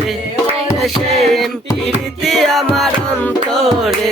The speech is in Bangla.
অন্তরে শ্যাম প্রীতি আমার অন্তরে।